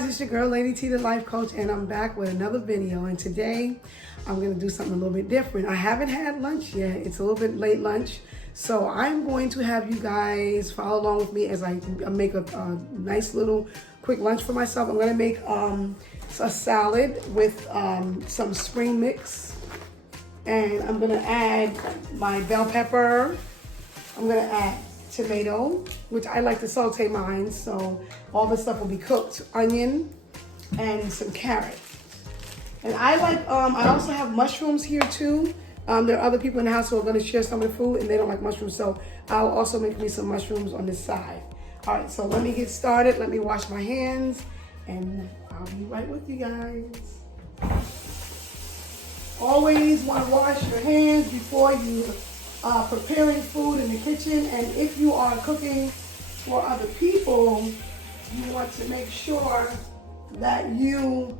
guys, it's your girl Lady T, the life coach, and I'm back with another video. And today I'm gonna do something a little bit different. I haven't had lunch yet. It's a little bit late lunch, so I'm going to have you guys follow along with me as I make a nice little quick lunch for myself. I'm gonna make a salad with some spring mix, and I'm gonna add my bell pepper. I'm gonna add tomato, which I like to saute mine, so all this stuff will be cooked, onion, and some carrot. And I like, I also have mushrooms here too. There are other people in the house who are gonna share some of the food and they don't like mushrooms, so I'll also make me some mushrooms on this side. All right, so let me get started. Let me wash my hands and I'll be right with you guys. Always wanna wash your hands before you preparing food in the kitchen, and if you are cooking for other people, you want to make sure that you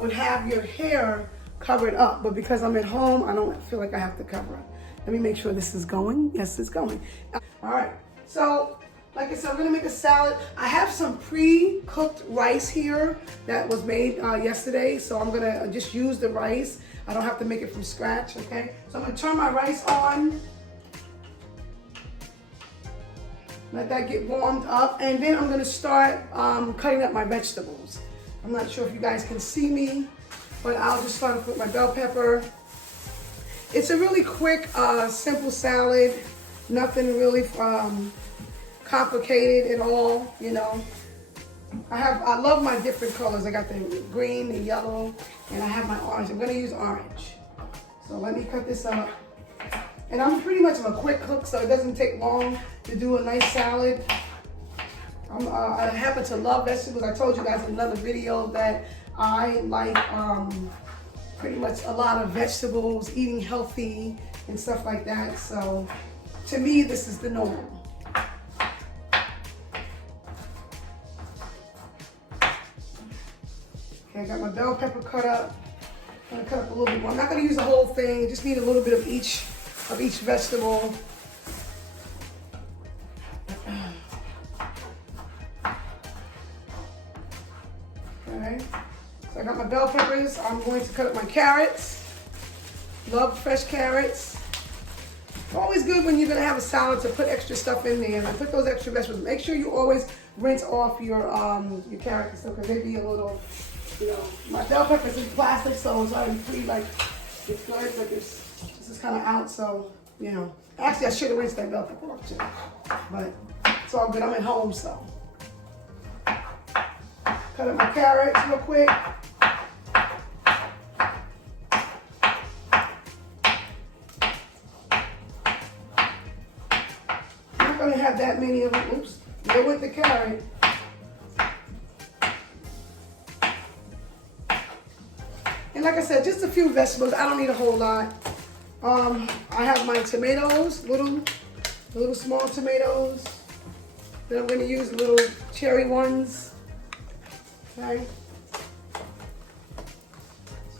would have your hair covered up. But because I'm at home, I don't feel like I have to cover it. Let me make sure this is going. Yes, it's going. All right. So, like I said, I'm gonna make a salad. I have some pre-cooked rice here that was made yesterday, so I'm gonna just use the rice. I don't have to make it from scratch, okay? So I'm gonna turn my rice on. Let that get warmed up, and then I'm gonna start cutting up my vegetables. I'm not sure if you guys can see me, but I'll just start with my bell pepper. It's a really quick, simple salad. Nothing really complicated at all, you know. I love my different colors. I got the green, the yellow, and I have my orange. I'm gonna use orange. So let me cut this up. And I'm pretty much of a quick cook, so it doesn't take long to do a nice salad. I happen to love vegetables. I told you guys in another video that I like pretty much a lot of vegetables, eating healthy and stuff like that. So to me, this is the norm. Okay, I got my bell pepper cut up. I'm gonna cut up a little bit more. I'm not gonna use the whole thing. Just need a little bit of each vegetable. Okay, so I got my bell peppers. I'm going to cut up my carrots. Love fresh carrots. It's always good when you're gonna have a salad to put extra stuff in there. And I put those extra vegetables. Make sure you always rinse off your carrots and stuff, because they be a little, you know, my bell pepper's in plastic, so it's already pretty, like, it's good, but this is kind of out, so, you know. Actually, I should have rinsed that bell pepper off too, but it's all good. I'm at home, so. Cut up my carrots real quick. I'm not gonna have that many of them. Oops, go with the carrot. And like I said, just a few vegetables. I don't need a whole lot. I have my tomatoes, little small tomatoes. Then I'm gonna use little cherry ones. Okay. So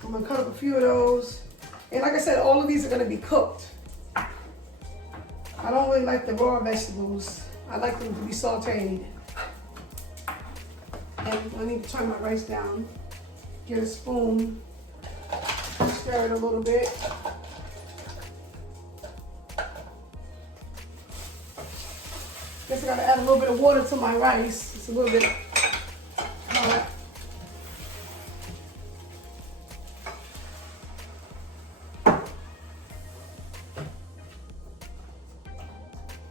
I'm gonna cut up a few of those. And like I said, all of these are gonna be cooked. I don't really like the raw vegetables. I like them to be sauteed. And I need to turn my rice down. Get a spoon. Stir it a little bit. Guess I gotta add a little bit of water to my rice. It's a little bit hot.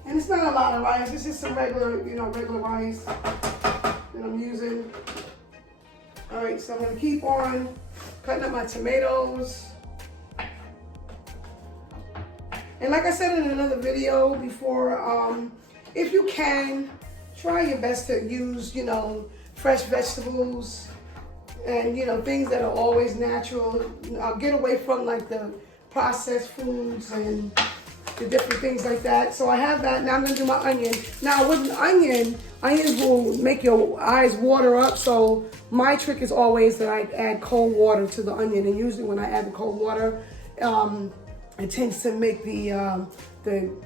And it's not a lot of rice. It's just some regular rice that I'm using. All right, so I'm gonna keep on cutting up my tomatoes. And like I said in another video before, if you can, try your best to use, you know, fresh vegetables and, you know, things that are always natural. Get away from like the processed foods and the different things like that. So I have that. Now I'm gonna do my onion. Now with an onion, onions will make your eyes water up. So my trick is always that I add cold water to the onion. And usually when I add the cold water, it tends to make the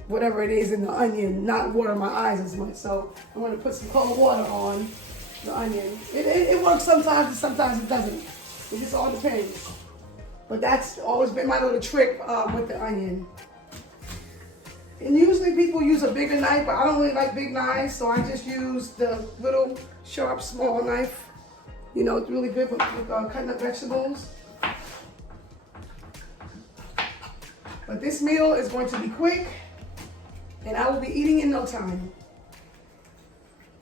whatever it is in the onion, not water my eyes as much. So I'm gonna put some cold water on the onion. It works sometimes and sometimes it doesn't. It just all depends. But that's always been my little trick with the onion. And usually people use a bigger knife, but I don't really like big knives, so I just use the little sharp small knife. You know, it's really good for cutting up vegetables. But this meal is going to be quick, and I will be eating in no time.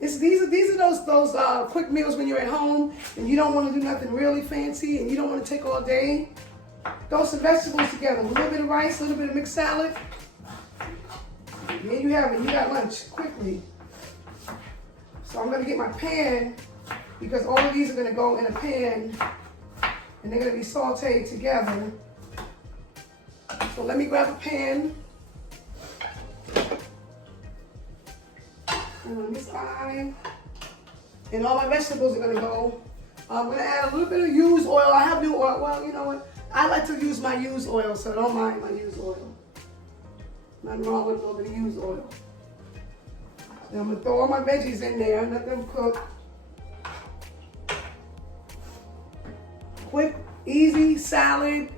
These are those quick meals when you're at home and you don't want to do nothing really fancy and you don't want to take all day. Throw some vegetables together, a little bit of rice, a little bit of mixed salad. There you have it. You got lunch quickly. So I'm gonna get my pan because all of these are gonna go in a pan and they're gonna be sauteed together. So let me grab a pan. And on this side, and all my vegetables are gonna go. I'm gonna add a little bit of used oil. I have new oil. Well, you know what? I like to use my used oil, so don't mind my used oil. Nothing wrong with a little bit of used oil. So I'm gonna throw all my veggies in there, let them cook. Quick, easy salad.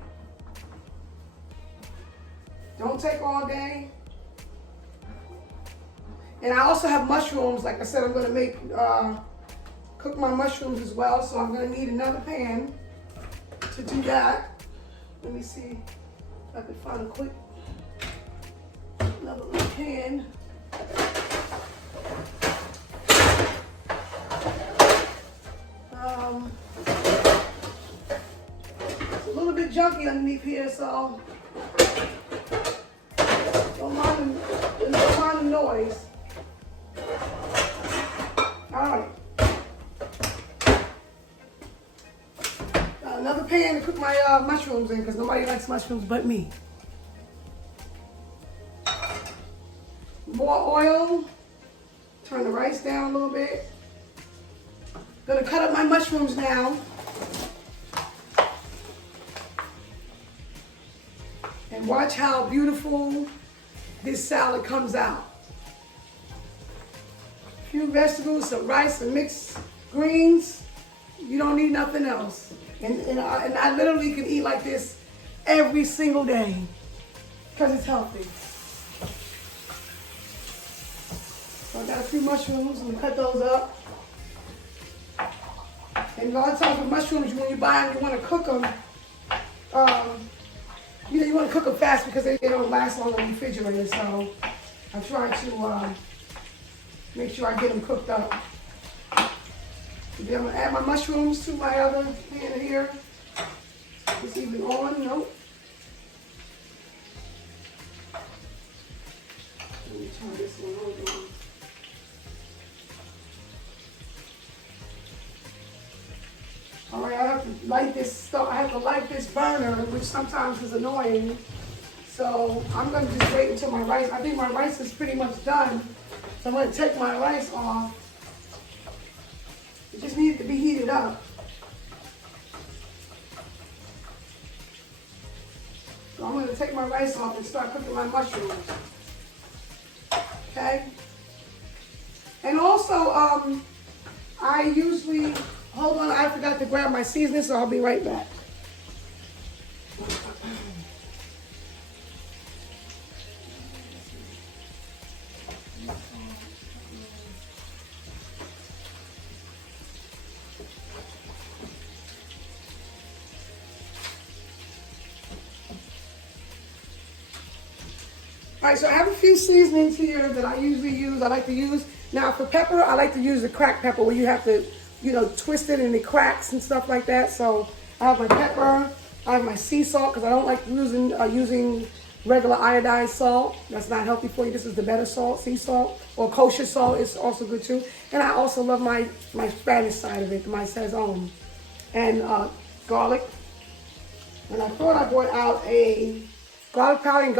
Don't take all day. And I also have mushrooms. Like I said, I'm gonna cook my mushrooms as well. So I'm gonna need another pan to do that. Let me see if I can find a quick, another little pan. It's a little bit junky underneath here, so don't mind the noise. All right. Another pan to cook my mushrooms in because nobody likes mushrooms but me. More oil. Turn the rice down a little bit. Gonna cut up my mushrooms now. And watch how beautiful this salad comes out. A few vegetables, some rice, some mixed greens. You don't need nothing else. And I literally can eat like this every single day because it's healthy. So I got a few mushrooms. I'm gonna cut those up. And a lot of times with mushrooms, when you buy them, you want to cook them. You want to cook them fast because they don't last long in the refrigerator. So I try to make sure I get them cooked up. Then I'm gonna add my mushrooms to my other pan here. It's even on, nope. Let me try this one, hold on. All right, I have to light this stuff. I have to light this burner, which sometimes is annoying. So I'm gonna just wait until my rice, I think my rice is pretty much done. So I'm gonna take my rice off. It just needs to be heated up. So I'm gonna take my rice off and start cooking my mushrooms. Okay? And also, I usually, hold on, I forgot to grab my seasoning, so I'll be right back. All right, so I have a few seasonings here that I usually use. I like to use, now for pepper, I like to use the cracked pepper where you have to, twist it and it cracks and stuff like that. So I have my pepper, I have my sea salt because I don't like using regular iodized salt. That's not healthy for you. This is the better salt, sea salt, or kosher salt is also good too. And I also love my Spanish side of it, my Sazon. And garlic. And I thought I brought out a garlic powder and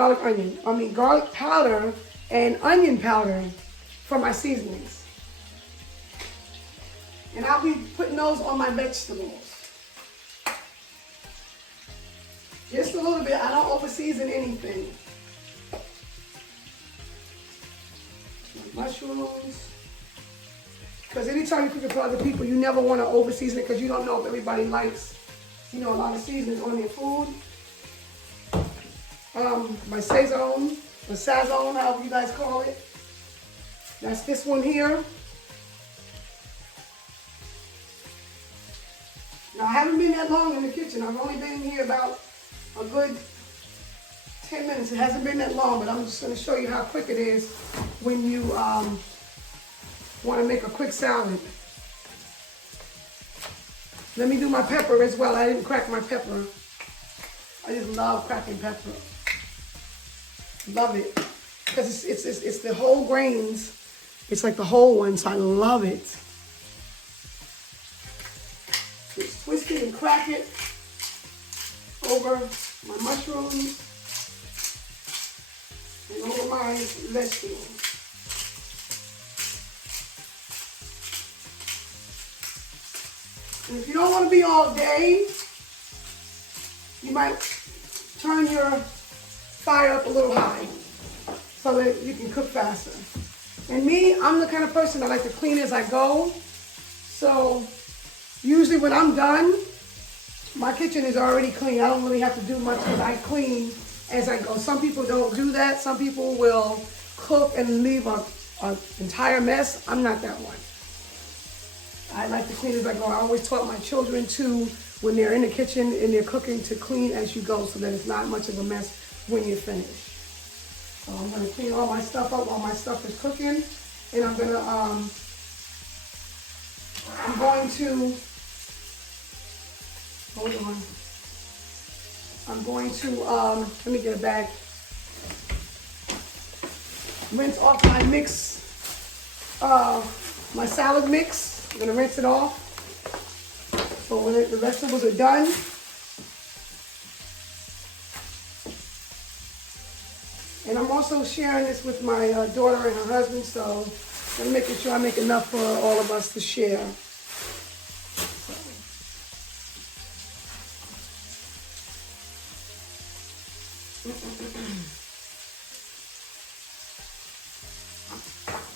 garlic powder and onion powder for my seasonings. And I'll be putting those on my vegetables. Just a little bit, I don't over season anything. mushrooms. Because anytime you cook it for other people, you never want to over season it because you don't know if everybody likes, a lot of seasonings on their food. My Sazone, or Sazone, however you guys call it. That's this one here. Now, I haven't been that long in the kitchen. I've only been in here about a good 10 minutes. It hasn't been that long, but I'm just going to show you how quick it is when you want to make a quick salad. Let me do my pepper as well. I didn't crack my pepper. I just love cracking pepper. Love it. Because it's the whole grains. It's like the whole one, so I love it. Just twist it and crack it over my mushrooms and over my vegetables. And if you don't want to be all day, you might turn your fire up a little high so that you can cook faster. And me, I'm the kind of person that like to clean as I go. So usually when I'm done, my kitchen is already clean. I don't really have to do much, but I clean as I go. Some people don't do that. Some people will cook and leave an entire mess. I'm not that one. I like to clean as I go. I always taught my children to, when they're in the kitchen and they're cooking, to clean as you go so that it's not much of a mess when you're finished. So I'm going to clean all my stuff up while my stuff is cooking. And I'm going to, hold on. I'm going to, let me get a bag. Rinse off my mix, my salad mix. I'm going to rinse it off. So when the vegetables are done, and I'm also sharing this with my daughter and her husband, so I'm making sure I make enough for all of us to share.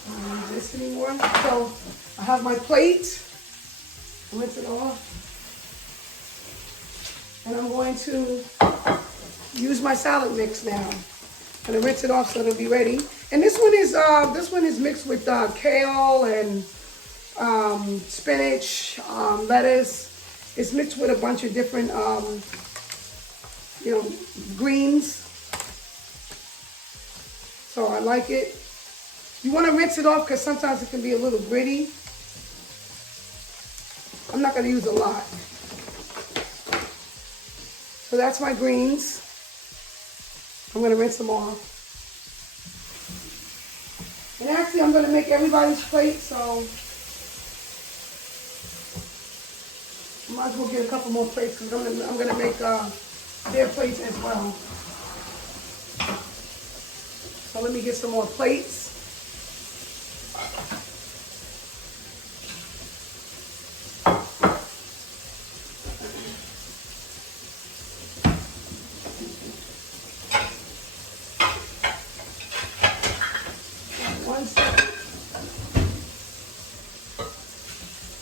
I don't need this anymore. So I have my plate. Rinse it off. And I'm going to use my salad mix now. I'm gonna rinse it off so it'll be ready. And this one is mixed with kale and spinach, lettuce. It's mixed with a bunch of different greens. So I like it. You want to rinse it off because sometimes it can be a little gritty. I'm not going to use a lot. So that's my greens. I'm going to rinse them off. And actually, I'm going to make everybody's plate, so I might as well get a couple more plates because I'm going to make their plates as well. So let me get some more plates.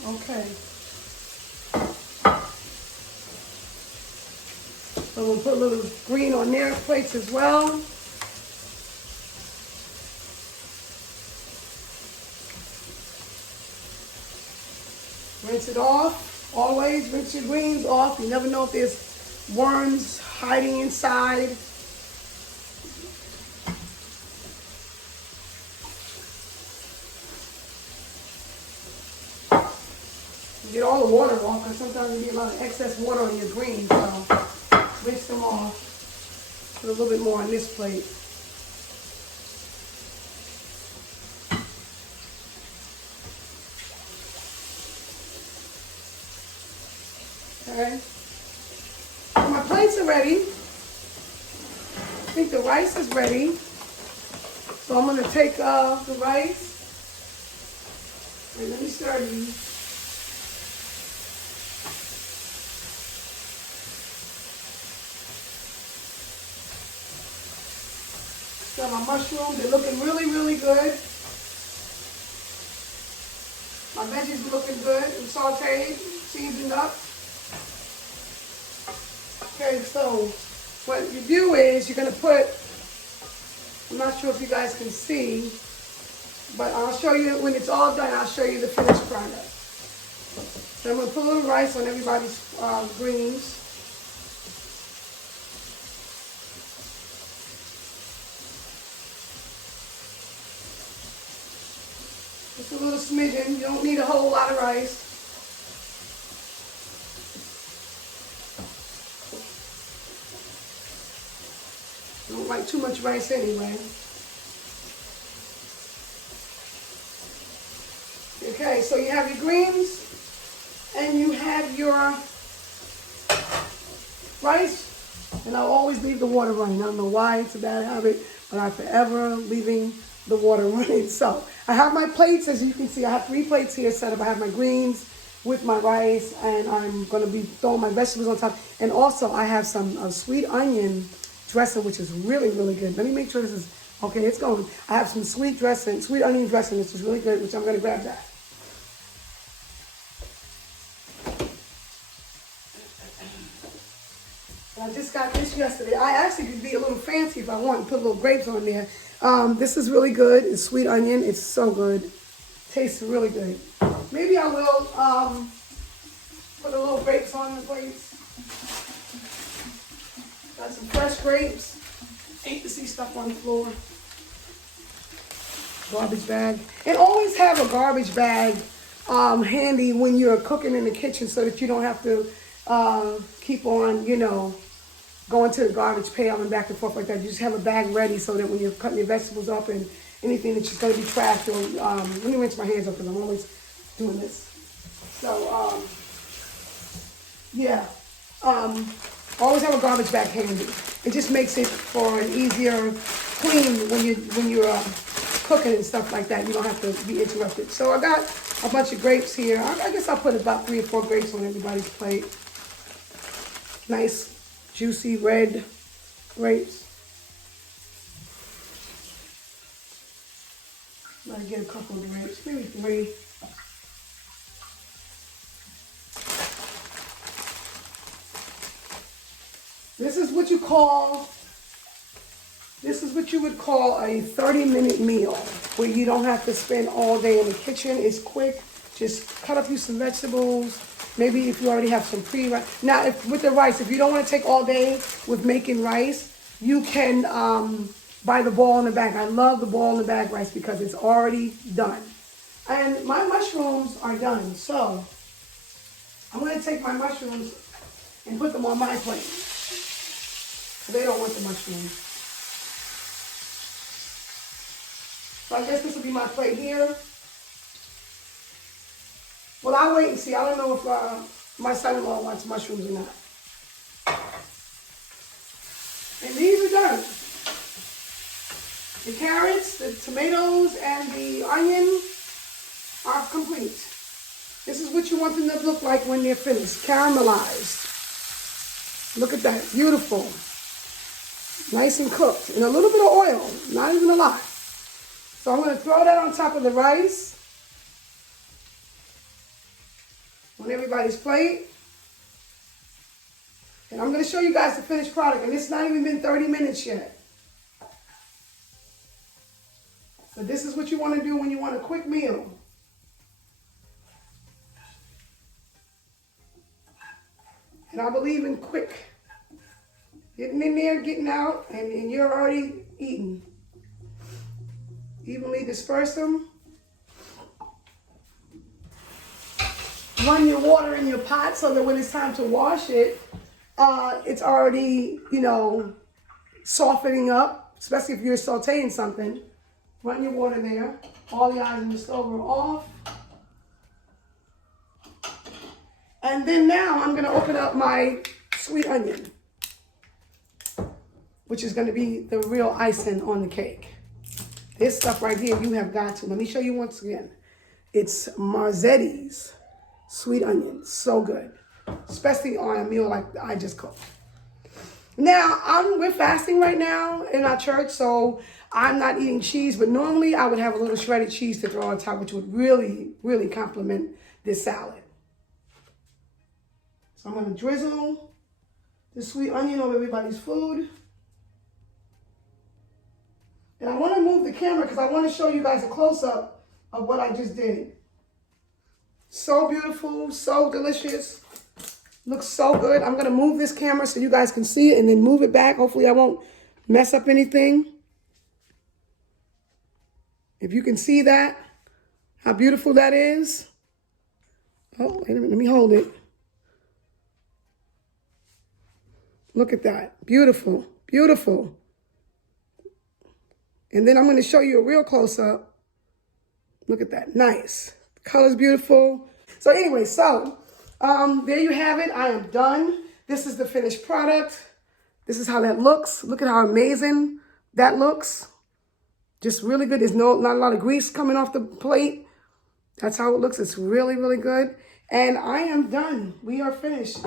Okay. So we'll put a little green on their plates as well. Rinse it off. Always rinse your greens off. You never know if there's worms hiding inside. Get all the water off because sometimes you get a lot of excess water on your greens. So rinse them off. Put a little bit more on this plate. Okay. So my plates are ready. I think the rice is ready. So I'm going to take the rice. And let me stir these. Got my mushrooms. They're looking really, really good. My veggies are looking good and sauteed, seasoned up. Okay, so what you do is you're gonna put, I'm not sure if you guys can see, but I'll show you when it's all done, I'll show you the finished product. So I'm gonna put a little rice on everybody's greens. Just a little smidgen, you don't need a whole lot of rice. I don't like too much rice anyway. Okay, so you have your greens and you have your rice, and I'll always leave the water running. I don't know why it's a bad habit, but I'm forever leaving the water running. So I have my plates, as you can see, I have 3 plates here set up. I have my greens with my rice, and I'm gonna be throwing my vegetables on top. And also I have some sweet onion dressing, which is really, really good. Let me make sure this is, okay, it's going. I have some sweet onion dressing, which is really good, which I'm gonna grab that. I just got this yesterday. I actually could be a little fancy if I want and put little grapes on there. This is really good. It's sweet onion. It's so good. Tastes really good. Maybe I will put a little grapes on the plates. Got some fresh grapes. Hate to see stuff on the floor. Garbage bag. And always have a garbage bag handy when you're cooking in the kitchen so that you don't have to keep on, you know, going to the garbage pail and back and forth like that. You just have a bag ready so that when you're cutting your vegetables up and anything that's just going to be trash, you'll, let me rinse my hands up because I'm always doing this. So, yeah, always have a garbage bag handy. It just makes it for an easier clean when you're cooking and stuff like that. You don't have to be interrupted. So I got a bunch of grapes here. I guess I'll put about 3 or 4 grapes on everybody's plate. Nice, juicy red grapes. Might get a couple of grapes, maybe 3. This is what you would call a 30-minute meal where you don't have to spend all day in the kitchen. It's quick. Just cut up you some vegetables. Maybe if you already have some pre-rice. Now, with the rice, if you don't want to take all day with making rice, you can buy the ball in the bag. I love the ball in the bag rice because it's already done. And my mushrooms are done. So I'm going to take my mushrooms and put them on my plate. They don't want the mushrooms. So I guess this will be my plate here. Well, I'll wait and see. I don't know if my son-in-law wants mushrooms or not. And these are done. The carrots, the tomatoes, and the onion are complete. This is what you want them to look like when they're finished. Caramelized. Look at that. Beautiful. Nice and cooked. And a little bit of oil. Not even a lot. So I'm going to throw that on top of the rice. On everybody's plate. And I'm going to show you guys the finished product. And it's not even been 30 minutes yet. But this is what you want to do when you want a quick meal. And I believe in quick. Getting in there, getting out, and you're already eating. Evenly disperse them. Run your water in your pot so that when it's time to wash it, it's already, you know, softening up, especially if you're sauteing something. Run your water there. All the eyes on the stove are off. And then now I'm going to open up my sweet onion, which is going to be the real icing on the cake. This stuff right here, you have got to. Let me show you once again. It's Marzetti's sweet onion. So good. Especially on a meal like I just cooked. Now, we're fasting right now in our church, so I'm not eating cheese, but normally I would have a little shredded cheese to throw on top, which would really, really complement this salad. So I'm gonna drizzle the sweet onion over everybody's food. And I wanna move the camera because I wanna show you guys a close-up of what I just did. So beautiful, so delicious. Looks so good. I'm gonna move this camera so you guys can see it and then move it back. Hopefully I won't mess up anything. If you can see that, how beautiful that is. Oh, wait a minute, let me hold it. Look at that, beautiful, beautiful. And then I'm gonna show you a real close-up. Look at that, nice. The color's beautiful. So anyway, there you have it. I am done. This is the finished product. This is how that looks. Look at how amazing that looks. Just really good. There's not a lot of grease coming off the plate. That's how it looks. It's really, really good. And I am done. We are finished.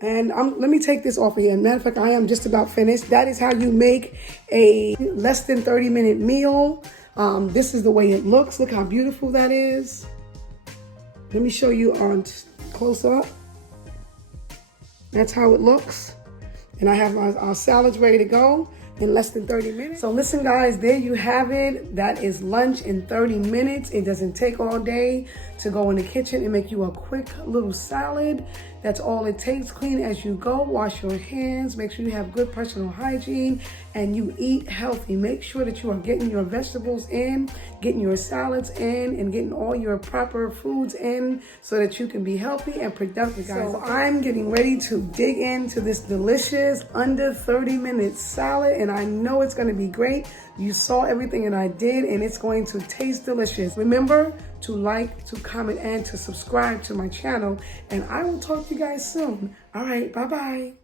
And let me take this off of here. Matter of fact, I am just about finished. That is how you make a less than 30-minute meal. This is the way it looks. Look how beautiful that is. Let me show you on close up. That's how it looks. And I have our salads ready to go in less than 30 minutes. So listen guys, there you have it. That is lunch in 30 minutes. It doesn't take all day to go in the kitchen and make you a quick little salad. That's all it takes. Clean as you go, wash your hands, make sure you have good personal hygiene, and you eat healthy. Make sure that you are getting your vegetables in, getting your salads in, and getting all your proper foods in so that you can be healthy and productive, guys. So I'm getting ready to dig into this delicious under 30-minute salad, and I know it's gonna be great. You saw everything that I did, and it's going to taste delicious. Remember to like, to comment, and to subscribe to my channel, and I will talk to you guys soon. All right, bye-bye.